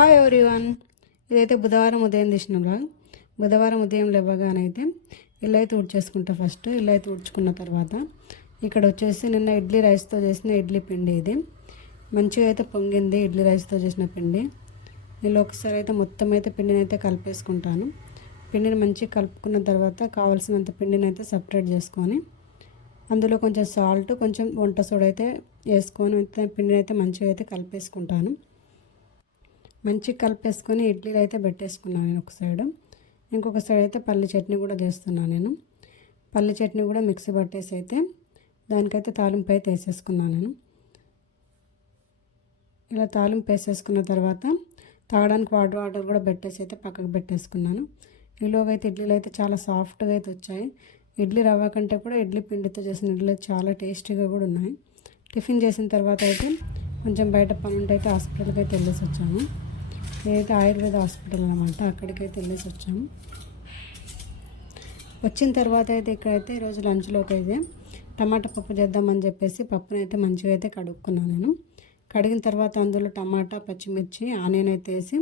Hi everyone ఇదైతే బుధవారం ఉదయం తీసిన బ్లాగ్ బుధవారం ఉదయం లేవగానైతే ఇల్లు అయితే ఊడ్చేసుకుంటా ఫస్ట్ ఇల్లు అయితే ఊడ్చుకున్న తర్వాత ఇక్కడ వచ్చేసి నిన్న ఇడ్లీ రైస్తో చేసిన ఇడ్లీ పిండి ఇది. మంచిగా అయితే పొంగింది ఇడ్లీ రైస్తో చేసిన పిండి. నేను ఒకసారి అయితే మొత్తం అయితే పిండిని అయితే కలిపేసుకుంటాను. పిండిని మంచిగా కలుపుకున్న తర్వాత కావాల్సినంత పిండిని అయితే సపరేట్ చేసుకొని అందులో కొంచెం సాల్ట్ కొంచెం వంట సోడా అయితే వేసుకొని అయితే పిండిని అయితే మంచిగా అయితే కలిపేసుకుంటాను. మంచిగా కలిపేసుకొని ఇడ్లీలు అయితే పెట్టేసుకున్నాను నేను ఒక సైడ్. ఇంకొక సైడ్ అయితే పల్లి చట్నీ కూడా చేస్తున్నాను నేను. పల్లి చట్నీ కూడా మిక్సీ పట్టేసి అయితే దానికైతే తాలింపు అయితే వేసేసుకున్నాను నేను. ఇలా తాలింపు వేసేసుకున్న తర్వాత తాగడానికి వాటర్ వాటర్ కూడా పెట్టేసి అయితే పక్కకు పెట్టేసుకున్నాను. ఈలోగా అయితే ఇడ్లీలు అయితే చాలా సాఫ్ట్గా అయితే వచ్చాయి. ఇడ్లీ రవ్వ కంటే కూడా ఇడ్లీ పిండితో చేసిన ఇడ్లీ చాలా టేస్టీగా కూడా ఉన్నాయి. టిఫిన్ చేసిన తర్వాత అయితే కొంచెం బయట పనుంటే అయితే హాస్పిటల్కి అయితే వెళ్ళేసి వచ్చాము ఏదైతే ఆయుర్వేద హాస్పిటల్ అనమాట అక్కడికైతే వెళ్ళేసి వచ్చాము. వచ్చిన తర్వాత అయితే ఇక్కడైతే ఈరోజు లంచ్లోకి అయితే టమాటా పప్పు చేద్దామని చెప్పేసి పప్పునైతే అయితే మంచిగా అయితే కడుక్కున్నాను నేను. కడిగిన తర్వాత అందులో టమాటా పచ్చిమిర్చి ఆనియన్ అయితే వేసి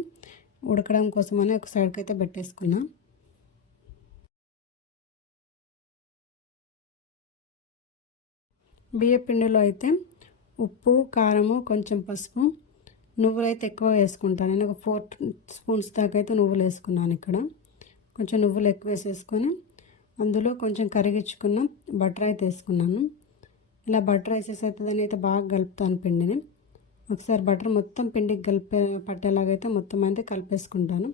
ఉడకడం కోసమని ఒక సైడ్కి అయితే పెట్టేసుకున్నా. బియ్య పిండిలో అయితే ఉప్పు కారము కొంచెం పసుపు నువ్వులైతే ఎక్కువ వేసుకుంటాను నేను ఒక ఫోర్ స్పూన్స్ దాకా అయితే నువ్వులు వేసుకున్నాను ఇక్కడ. కొంచెం నువ్వులు ఎక్కువ వేసేసుకొని అందులో కొంచెం కరిగించుకున్న బటర్ అయితే వేసుకున్నాను. ఇలా బటర్ వేసేసి అయితే దాన్ని అయితే బాగా కలుపుతాను పిండిని. ఒకసారి బటర్ మొత్తం పిండికి కలిపే పట్టేలాగైతే మొత్తం అయితే కలిపేసుకుంటాను.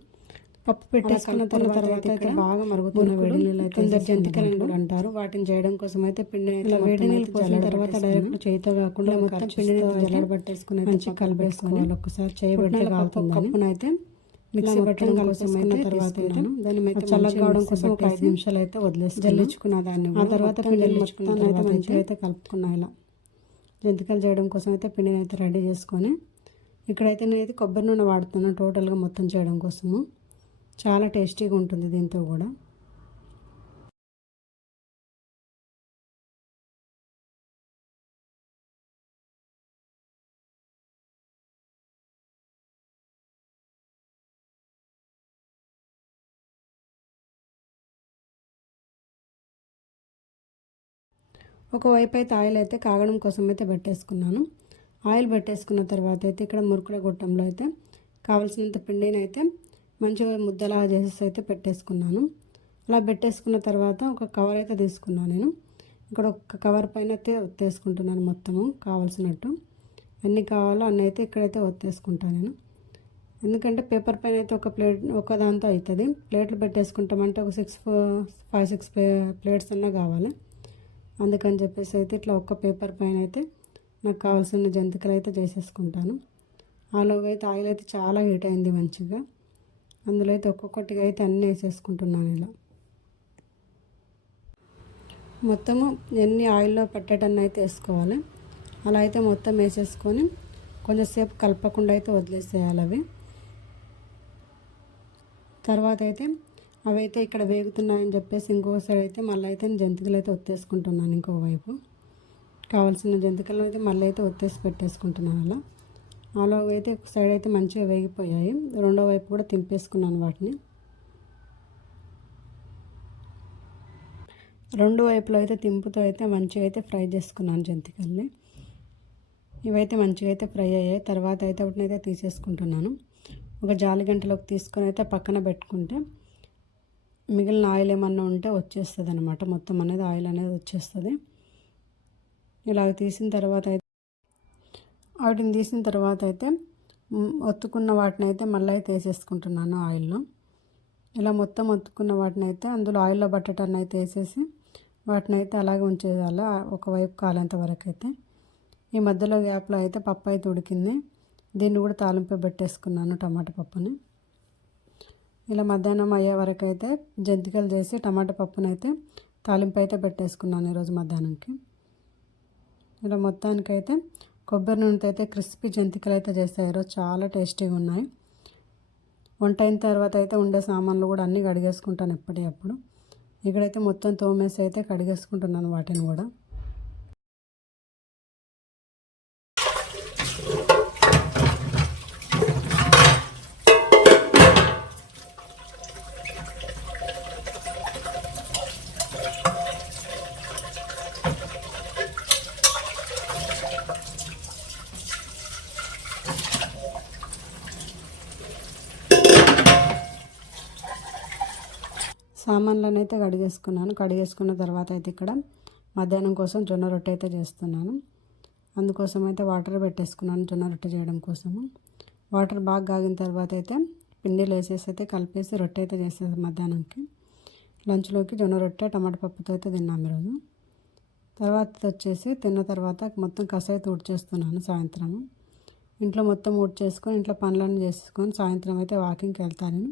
పప్పు పెట్టేసుకున్న తర్వాత అయితే బాగా మరుగుతున్న వేడి నీళ్ళు అయితే జంతికలని కూడా అంటారు. వాటిని చేయడం కోసం అయితే పిండి ఇలా వేడి నీళ్ళు పోసిన తర్వాత డైరెక్ట్ చేయితో కాకుండా మొత్తం పిండిని జల్లడ పట్టేసుకుని మంచిగా కలిపేసుకోవాలి ఒకసారి చేయబట్టి కప్పునైతే మిక్సీ పట్టడం అయితే తర్వాత దాన్ని అయితే చల్లగా కావడం కోసం ఒక ఐదు నిమిషాలు అయితే వదిలేసి జల్లించుకున్న దాన్ని ఆ తర్వాత పిండిని మొత్తం అయితే మంచిగా అయితే కలుపుకున్నా ఇలా. జంతికలు చేయడం కోసం అయితే పిండిని అయితే రెడీ చేసుకొని ఇక్కడైతే నేనైతే కొబ్బరి నూనె వాడుతున్నాను టోటల్గా మొత్తం చేయడం కోసము. చాలా టేస్టీగా ఉంటుంది దీంతో కూడా. ఒకవైపు అయితే ఆయిల్ అయితే కాగడం కోసం అయితే పెట్టేసుకున్నాను. ఆయిల్ పెట్టేసుకున్న తర్వాత అయితే ఇక్కడ మురుకుల గుట్టంలో అయితే కావాల్సినంత పిండిని అయితే మంచిగా ముద్దలా చేసేసి అయితే పెట్టేసుకున్నాను. అలా పెట్టేసుకున్న తర్వాత ఒక కవర్ అయితే తీసుకున్నాను నేను. ఇక్కడ ఒక కవర్ పైన అయితే ఒత్తేసుకుంటున్నాను మొత్తము కావాల్సినట్టు. ఎన్ని కావాలో అన్నీ అయితే ఇక్కడైతే ఒత్తేసుకుంటాను నేను. ఎందుకంటే పేపర్ పైన అయితే ఒక ప్లేట్ ఒక దాంతో అవుతుంది ప్లేట్లు పెట్టేసుకుంటామంటే ఒక సిక్స్ ఫైవ్ సిక్స్ ప్లేట్స్ అన్నా కావాలి. అందుకని చెప్పేసి అయితే ఇట్లా ఒక్క పేపర్ పైన అయితే నాకు కావాల్సిన జంతికలు అయితే చేసేసుకుంటాను. ఆలోగా అయితే ఆయిల్ అయితే చాలా హీట్ అయింది మంచిగా. అందులో అయితే ఒక్కొక్కటిగా అయితే అన్నీ వేసేసుకుంటున్నాను ఇలా. మొత్తము ఎన్ని ఆయిల్లో పట్టేటన్ని అయితే వేసుకోవాలి. అలా అయితే మొత్తం వేసేసుకొని కొంచెంసేపు కలపకుండా అయితే వదిలేసేయాలి అవి. తర్వాత అయితే అవి అయితే ఇక్కడ వేగుతున్నాయని చెప్పేసి ఇంకోసారి అయితే మళ్ళీ అయితే జంతికలు అయితే ఒత్తేసుకుంటున్నాను ఇంకో వైపు. కావాల్సిన జంతికలు అయితే మళ్ళీ అయితే ఒత్తేసి పెట్టేసుకుంటున్నాను అలా. అలా అయితే ఒక సైడ్ అయితే మంచిగా వేగిపోయాయి. రెండో వైపు కూడా తింపేసుకున్నాను వాటిని. రెండు వైపులో అయితే తింపుతో అయితే మంచిగా అయితే ఫ్రై చేసుకున్నాను జంతికల్ని. ఇవైతే మంచిగా అయితే ఫ్రై అయ్యాయి. తర్వాత అయితే వాటిని అయితే తీసేసుకుంటున్నాను. ఒక జాలి గంటలోకి తీసుకొని అయితే పక్కన పెట్టుకుంటే మిగిలిన ఆయిల్ ఏమన్నా ఉంటే వచ్చేస్తుంది అనమాట మొత్తం అనేది ఆయిల్ అనేది వచ్చేస్తుంది. ఇలాగ తీసిన తర్వాత అయితే వాటిని తీసిన తర్వాత అయితే ఒత్తుకున్న వాటిని అయితే మళ్ళీ అయితే వేసేసుకుంటున్నాను ఆయిల్లో. ఇలా మొత్తం ఒత్తుకున్న వాటిని అయితే అందులో ఆయిల్లో బట్టటాన్ని అయితే వేసేసి వాటిని అయితే అలాగే ఉంచేయాలి ఒకవైపు కాలేంత వరకు అయితే. ఈ మధ్యలో గ్యాప్లో అయితే పప్పు అయితే ఉడికింది. దీన్ని కూడా తాలింపు పెట్టేసుకున్నాను టమాటా పప్పుని. ఇలా మధ్యాహ్నం అయ్యే వరకు అయితే జంతికలు చేసి టమాటా పప్పునైతే తాలింపు అయితే పెట్టేసుకున్నాను ఈరోజు మధ్యాహ్నంకి. ఇలా మొత్తానికైతే కొబ్బరి నూనెతో అయితే క్రిస్పీ జంతికలు అయితే చేస్తారు చాలా టేస్టీగా ఉన్నాయి. వంట అయిన తర్వాత అయితే ఉండే సామాన్లు కూడా అన్నీ కడిగేసుకుంటాను ఎప్పటికప్పుడు. ఇక్కడైతే మొత్తం తోమేసి అయితే కడిగేసుకుంటున్నాను వాటిని కూడా. సామాన్లను అయితే కడిగేసుకున్నాను. కడిగేసుకున్న తర్వాత అయితే ఇక్కడ మధ్యాహ్నం కోసం జొన్న రొట్టె అయితే చేస్తున్నాను. అందుకోసం అయితే వాటర్ పెట్టేసుకున్నాను జొన్న రొట్టె చేయడం కోసము. వాటర్ బాగా కాగిన తర్వాత అయితే పిండిలు వేసేసి అయితే కలిపేసి రొట్టె అయితే చేసేది మధ్యాహ్నంకి. లంచ్లోకి జొన్న రొట్టె టమాటా పప్పుతో అయితే తిన్నాం ఈరోజు. తర్వాత వచ్చేసి తిన్న తర్వాత మొత్తం కసాయి అయితే సాయంత్రం ఇంట్లో మొత్తం ఊడ్చేసుకొని ఇంట్లో పనులన్నీ చేసుకొని సాయంత్రం అయితే వాకింగ్కి వెళ్తాను.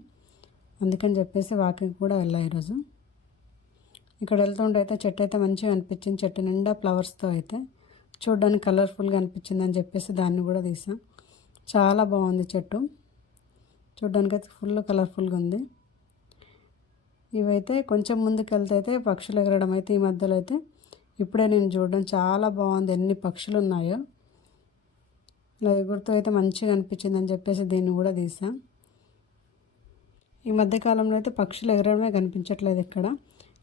అందుకని చెప్పేసి వాకింగ్ కూడా వెళ్ళా ఈరోజు. ఇక్కడ వెళ్తుంటే అయితే చెట్టు అయితే మంచిగా అనిపించింది. చెట్టు నిండా ఫ్లవర్స్తో అయితే చూడడానికి కలర్ఫుల్గా అనిపించింది అని చెప్పేసి దాన్ని కూడా తీసాం. చాలా బాగుంది చెట్టు. చూడడానికి అయితే ఫుల్ కలర్ఫుల్గా ఉంది. ఇవైతే కొంచెం ముందుకు వెళ్తే అయితే పక్షులు ఎగరడం అయితే ఈ మధ్యలో అయితే ఇప్పుడే నేను చూడడం. చాలా బాగుంది. ఎన్ని పక్షులు ఉన్నాయో. ఇలా ఎగురుతూ అయితే మంచిగా అనిపించింది అని చెప్పేసి దీన్ని కూడా తీసాం. ఈ మధ్యకాలంలో అయితే పక్షులు ఎగరడమే కనిపించట్లేదు ఇక్కడ.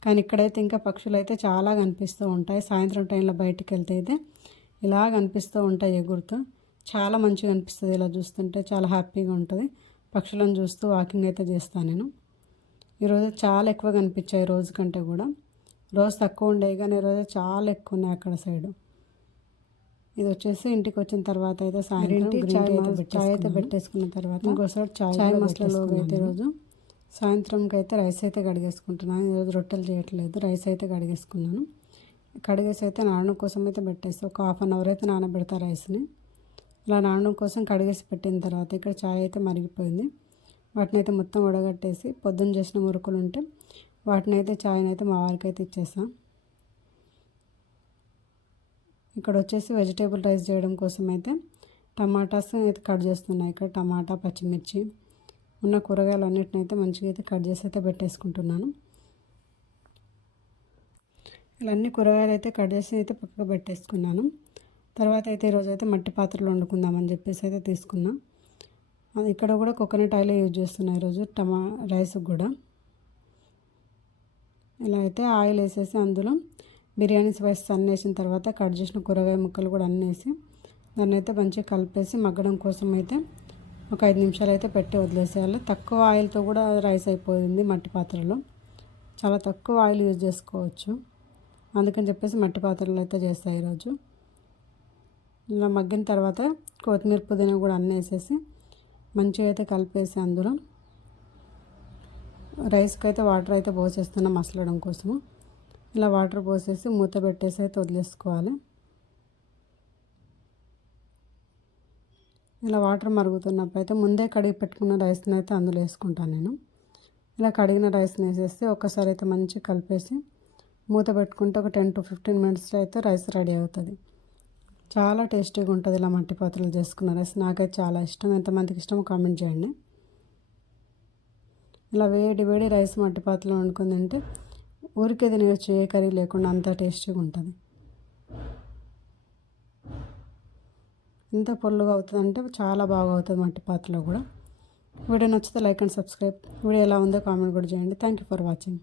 కానీ ఇక్కడైతే ఇంకా పక్షులు అయితే చాలా కనిపిస్తూ ఉంటాయి. సాయంత్రం టైంలో బయటికి వెళ్తే అయితే ఇలా కనిపిస్తూ ఉంటాయి ఎగురుతూ చాలా మంచిగా అనిపిస్తుంది ఇలా చూస్తుంటే. చాలా హ్యాపీగా ఉంటుంది. పక్షులను చూస్తూ వాకింగ్ అయితే చేస్తాను నేను. ఈరోజు చాలా ఎక్కువ కనిపించాయి రోజు కంటే కూడా. రోజు తక్కువ ఉండేవి కానీ ఈరోజు చాలా ఎక్కువ ఉన్నాయి అక్కడ సైడ్. ఇది వచ్చేసి ఇంటికి వచ్చిన తర్వాత అయితే సాయంత్రం చాయ్ అయితే పెట్టేసుకున్న తర్వాత ఇంకోసారి చాయ్ చాయ్ మసాలాలో అయితే రోజు సాయంత్రంకి అయితే రైస్ అయితే కడిగేసుకుంటున్నాను. ఈరోజు రొట్టెలు చేయట్లేదు. రైస్ అయితే కడిగేసుకున్నాను. కడిగేసి అయితే నానడం కోసం అయితే పెట్టేసి ఒక హాఫ్ అన్ అవర్ అయితే నానబెడతా రైస్ని. ఇలా నానడం కోసం కడిగేసి పెట్టిన తర్వాత ఇక్కడ చాయ్ అయితే మరిగిపోయింది. వాటిని అయితే మొత్తం ఉడగట్టేసి పొద్దున్న చేసిన మురుకులు ఉంటే వాటిని అయితే చాయ్ని అయితే మా వారికి అయితే ఇచ్చేసాం ఇక్కడ వచ్చేసి వెజిటేబుల్ రైస్ చేయడం కోసం అయితే టమాటాస్ అయితే కట్ చేస్తున్నాయి. ఇక్కడ టమాటా పచ్చిమిర్చి ఉన్న కూరగాయలు అన్నిటిని అయితే మంచిగా అయితే కట్ చేసి అయితే పెట్టేసుకుంటున్నాను. ఇలా అన్ని కూరగాయలు అయితే కట్ చేసి అయితే పక్కకు పెట్టేసుకున్నాను. తర్వాత అయితే ఈరోజు అయితే మట్టి పాత్రలు వండుకుందామని చెప్పేసి అయితే తీసుకున్నాం ఇక్కడ కూడా కోకోనట్ ఆయిల్ యూజ్ చేస్తున్నా ఈరోజు టమా రైస్కి కూడా. ఇలా అయితే ఆయిల్ వేసేసి అందులో బిర్యానీ స్పైసెస్ అన్నీ వేసిన తర్వాత కట్ చేసిన కూరగాయ ముక్కలు కూడా అన్నీ వేసి దాన్ని అయితే మంచిగా కలిపేసి మగ్గడం కోసం అయితే ఒక ఐదు నిమిషాలు అయితే పెట్టి వదిలేసేయాలి. తక్కువ ఆయిల్తో కూడా రైస్ అయిపోయింది మట్టి పాత్రలో. చాలా తక్కువ ఆయిల్ యూజ్ చేసుకోవచ్చు. అందుకని చెప్పేసి మట్టి పాత్రలో అయితే చేస్తాయి ఈరోజు. ఇలా మగ్గిన తర్వాత కొత్తిమీర పుదీనా కూడా అన్నీ వేసేసి మంచిగా అయితే కలిపేసి అందులో రైస్కి అయితే వాటర్ అయితే పోసేస్తున్నాం మసలడం కోసము. ఇలా వాటర్ పోసేసి మూత పెట్టేసి అయితే వదిలేసుకోవాలి. ఇలా వాటర్ మరుగుతున్నప్పుడు అయితే ముందే కడిగి పెట్టుకున్న రైస్ని అయితే అందులో వేసుకుంటాను నేను. ఇలా కడిగిన రైస్ని వేసేసి ఒక్కసారి అయితే మంచిగా కలిపేసి మూత పెట్టుకుంటే ఒక టెన్ టు ఫిఫ్టీన్ మినిట్స్లో అయితే రైస్ రెడీ అవుతుంది. చాలా టేస్టీగా ఉంటుంది ఇలా మట్టి పాత్రలు చేసుకున్న రైస్. నాకైతే చాలా ఇష్టం. ఎంతమందికి ఇష్టమో కామెంట్ చేయండి. ఇలా వేడి వేడి రైస్ మట్టి పాత్రలో వండుకుంది ఊరికే తినవచ్చు ఏ కర్రీ లేకుండా అంత టేస్టీగా ఉంటుంది. ఎంత పొల్లుగా అవుతుంది అంటే చాలా బాగా అవుతుంది మట్టి పాత్రలో కూడా. వీడియో నచ్చితే లైక్ అండ్ సబ్స్క్రైబ్. వీడియో ఎలా ఉందో కామెంట్ కూడా చేయండి. Thank you for watching